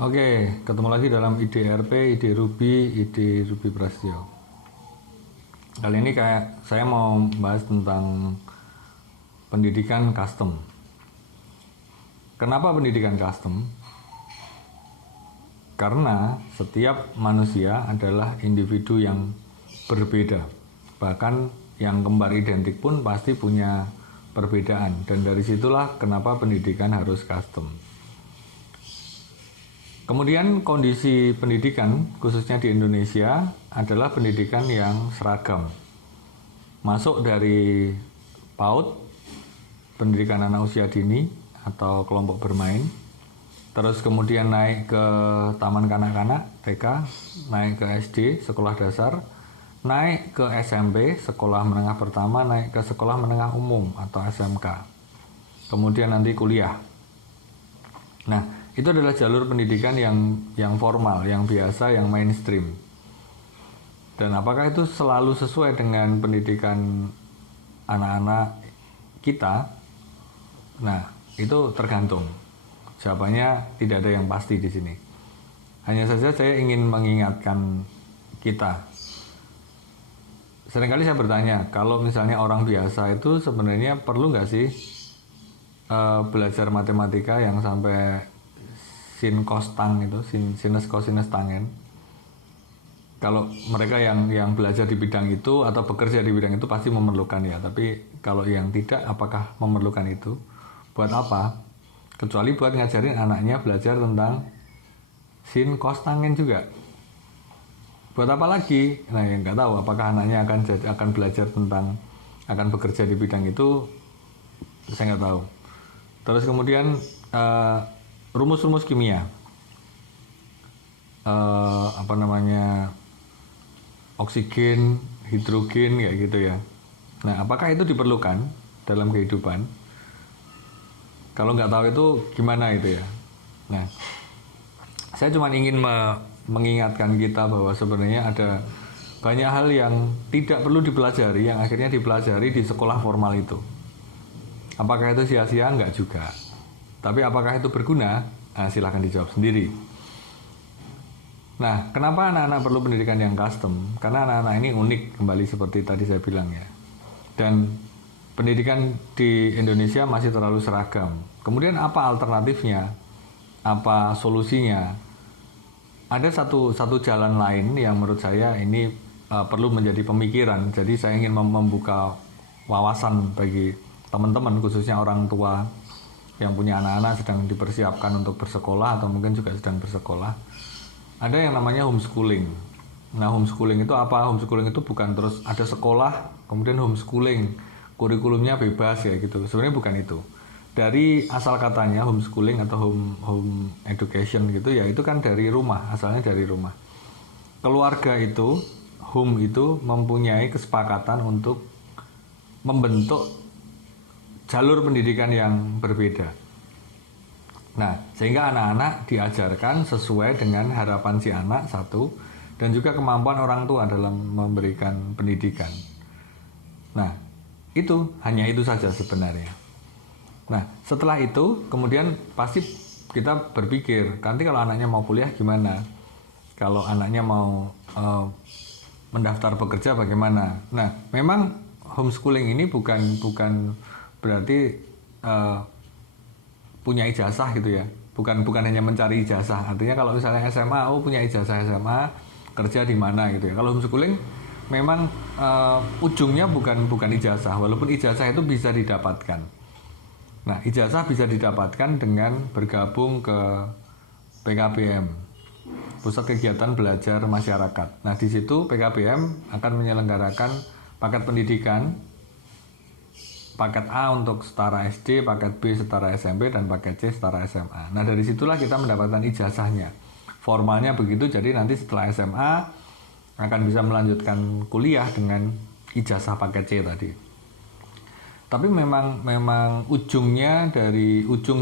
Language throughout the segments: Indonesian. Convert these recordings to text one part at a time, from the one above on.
Oke, ketemu lagi dalam IDRP, ide Ruby Prasetyo. Kali ini saya mau bahas tentang pendidikan custom. Kenapa pendidikan custom? Karena setiap manusia adalah individu yang berbeda. Bahkan yang kembar identik pun pasti punya perbedaan. Dan dari situlah kenapa pendidikan harus custom. Kemudian kondisi pendidikan khususnya di Indonesia adalah pendidikan yang seragam. Masuk dari PAUD, pendidikan anak usia dini atau kelompok bermain. Terus kemudian naik ke taman kanak-kanak, TK, naik ke SD, sekolah dasar, naik ke SMP, sekolah menengah pertama, naik ke sekolah menengah umum atau SMK. Kemudian nanti kuliah. Nah, itu adalah jalur pendidikan yang formal, yang biasa, yang mainstream. Dan apakah itu selalu sesuai dengan pendidikan anak-anak kita? Nah, itu tergantung. Jawabannya tidak ada yang pasti di sini. Hanya saja saya ingin mengingatkan kita. Seringkali saya bertanya, kalau misalnya orang biasa itu sebenarnya perlu nggak sih belajar matematika yang sampai sin cos tang itu, sinus cosinus tangen. Kalau mereka yang belajar di bidang itu atau bekerja di bidang itu pasti memerlukan ya. Tapi kalau yang tidak, apakah memerlukan itu? Buat apa? Kecuali buat ngajarin anaknya belajar tentang sin cos tangen juga. Buat apa lagi? Nah, yang nggak tahu apakah anaknya akan belajar tentang, akan bekerja di bidang itu, saya nggak tahu. Terus kemudian rumus-rumus kimia, oksigen, hidrogen, kayak gitu ya. Nah, apakah itu diperlukan dalam kehidupan? Kalau nggak tahu itu gimana itu ya. Nah, saya cuma ingin mengingatkan kita bahwa sebenarnya ada banyak hal yang tidak perlu dipelajari, yang akhirnya dipelajari di sekolah formal itu. Apakah itu sia-sia? Enggak juga. Tapi apakah itu berguna? Nah, silahkan dijawab sendiri. Nah, kenapa anak-anak perlu pendidikan yang custom? Karena anak-anak ini unik, kembali seperti tadi saya bilang ya. Dan pendidikan di Indonesia masih terlalu seragam. Kemudian apa alternatifnya? Apa solusinya? Ada satu jalan lain yang menurut saya ini perlu menjadi pemikiran. Jadi saya ingin membuka wawasan bagi teman-teman, khususnya orang tua yang punya anak-anak sedang dipersiapkan untuk bersekolah atau mungkin juga sedang bersekolah. Ada yang namanya homeschooling. Nah, homeschooling itu apa? Homeschooling itu bukan terus ada sekolah kemudian homeschooling, kurikulumnya bebas ya gitu. Sebenarnya bukan itu. Dari asal katanya homeschooling atau home education gitu ya, itu kan dari rumah, asalnya dari rumah. Keluarga itu, home itu mempunyai kesepakatan untuk membentuk jalur pendidikan yang berbeda. Nah, sehingga anak-anak diajarkan sesuai dengan harapan si anak satu, dan juga kemampuan orang tua dalam memberikan pendidikan. Nah, hanya itu saja sebenarnya. Nah, setelah itu kemudian pasti kita berpikir, nanti kalau anaknya mau kuliah gimana? Kalau anaknya mau mendaftar bekerja bagaimana? Nah, memang homeschooling ini bukan berarti punya ijazah gitu ya, bukan hanya mencari ijazah. Artinya kalau misalnya SMA, punya ijazah SMA, kerja di mana gitu ya. Kalau homeschooling memang ujungnya bukan ijazah, walaupun ijazah itu bisa didapatkan. Nah, ijazah bisa didapatkan dengan bergabung ke PKBM, Pusat Kegiatan Belajar Masyarakat. Nah, di situ PKBM akan menyelenggarakan paket pendidikan, paket A untuk setara SD, paket B setara SMP, dan paket C setara SMA. Nah, dari situlah kita mendapatkan ijazahnya. Formalnya begitu, jadi nanti setelah SMA akan bisa melanjutkan kuliah dengan ijazah paket C tadi. Tapi memang ujung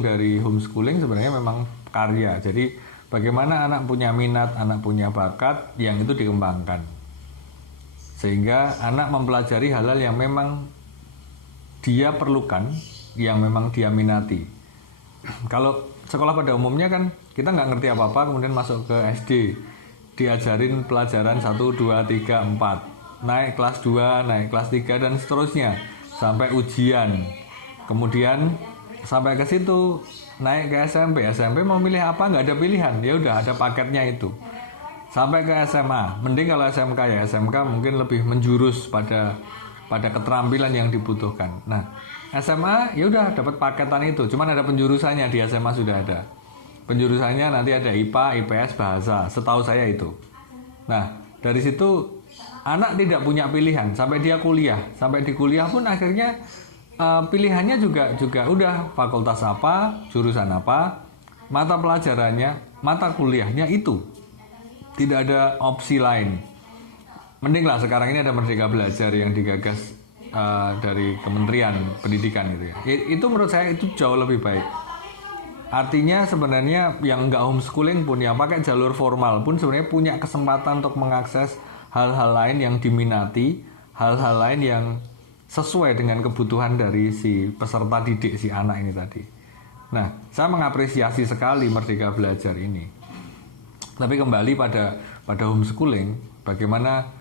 dari homeschooling sebenarnya memang karya. Jadi bagaimana anak punya minat, anak punya bakat yang itu dikembangkan. Sehingga anak mempelajari hal-hal yang memang dia perlukan, yang memang dia minati. Kalau sekolah pada umumnya kan kita nggak ngerti apa-apa, kemudian masuk ke SD, diajarin pelajaran 1, 2, 3, 4, naik kelas 2, naik kelas 3, dan seterusnya sampai ujian. Kemudian sampai ke situ naik ke SMP mau milih apa, nggak ada pilihan, ya udah ada paketnya itu. Sampai ke SMA, mending kalau SMK ya, SMK mungkin lebih menjurus pada keterampilan yang dibutuhkan. Nah, SMA ya udah dapat paketan itu, cuman ada penjurusannya, di SMA sudah ada. Penjurusannya nanti ada IPA, IPS, bahasa, setahu saya itu. Nah, dari situ anak tidak punya pilihan sampai dia kuliah. Sampai di kuliah pun akhirnya pilihannya juga udah fakultas apa, jurusan apa, mata pelajarannya, mata kuliahnya itu. Tidak ada opsi lain. Mending lah sekarang ini ada Merdeka Belajar yang digagas dari Kementerian Pendidikan gitu ya. Itu menurut saya itu jauh lebih baik. Artinya sebenarnya yang nggak homeschooling pun, yang pakai jalur formal pun sebenarnya punya kesempatan untuk mengakses hal-hal lain yang diminati, hal-hal lain yang sesuai dengan kebutuhan dari si peserta didik, si anak ini tadi. Nah, saya mengapresiasi sekali Merdeka Belajar ini. Tapi kembali pada homeschooling, bagaimana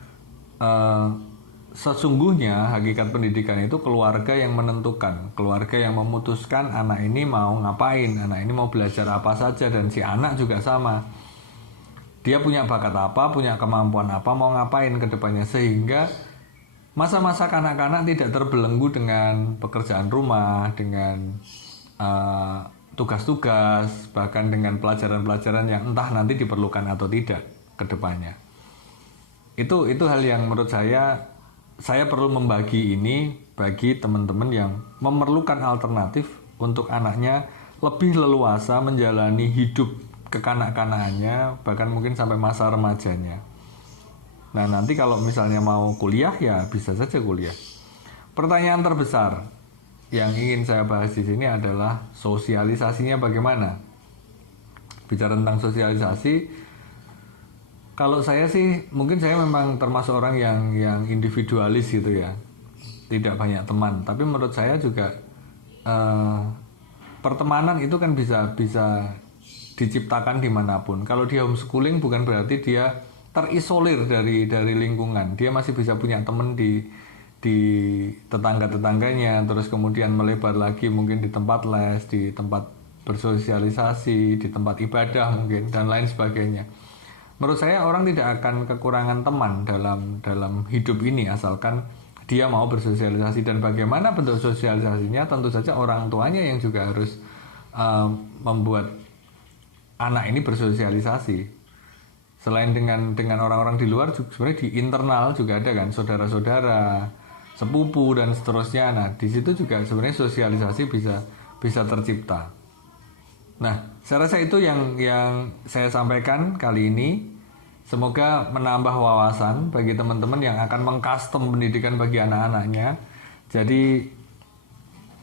sesungguhnya hakikat pendidikan itu keluarga yang menentukan, keluarga yang memutuskan anak ini mau ngapain, anak ini mau belajar apa saja, dan si anak juga sama. Dia punya bakat apa, punya kemampuan apa, mau ngapain ke depannya, sehingga masa-masa kanak-kanak tidak terbelenggu dengan pekerjaan rumah, dengan tugas-tugas, bahkan dengan pelajaran-pelajaran yang entah nanti diperlukan atau tidak ke depannya. Itu hal yang menurut saya perlu membagi ini bagi teman-teman yang memerlukan alternatif untuk anaknya lebih leluasa menjalani hidup kekanak-kanakannya, bahkan mungkin sampai masa remajanya. Nah, nanti kalau misalnya mau kuliah ya bisa saja kuliah. Pertanyaan terbesar yang ingin saya bahas di sini adalah sosialisasinya bagaimana. Bicara tentang sosialisasi, kalau saya sih mungkin saya memang termasuk orang yang individualis gitu ya, tidak banyak teman. Tapi menurut saya juga pertemanan itu kan bisa diciptakan dimanapun. Kalau dia homeschooling bukan berarti dia terisolir dari lingkungan. Dia masih bisa punya teman di tetangga-tetangganya, terus kemudian melebar lagi mungkin di tempat les, di tempat bersosialisasi, di tempat ibadah mungkin, dan lain sebagainya. Menurut saya orang tidak akan kekurangan teman dalam hidup ini asalkan dia mau bersosialisasi. Dan bagaimana bentuk sosialisasinya, tentu saja orang tuanya yang juga harus membuat anak ini bersosialisasi. Selain dengan orang-orang di luar, sebenarnya di internal juga ada kan, saudara-saudara, sepupu dan seterusnya. Nah, di situ juga sebenarnya sosialisasi bisa tercipta. Nah, saya rasa itu yang saya sampaikan kali ini. Semoga menambah wawasan bagi teman-teman yang akan mengcustom pendidikan bagi anak-anaknya. Jadi,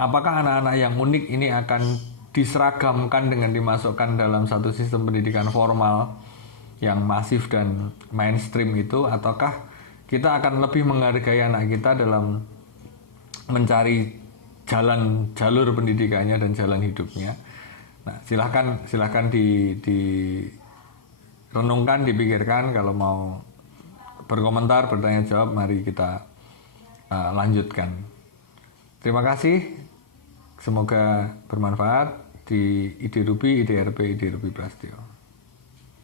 apakah anak-anak yang unik ini akan diseragamkan dengan dimasukkan dalam satu sistem pendidikan formal yang masif dan mainstream itu, ataukah kita akan lebih menghargai anak kita dalam mencari jalur pendidikannya dan jalan hidupnya. Nah, silahkan direnungkan, dipikirkan. Kalau mau berkomentar, bertanya jawab, mari kita lanjutkan. Terima kasih. Semoga bermanfaat. Di Ide Ruby, IDRP, Ide Ruby Prasetyo.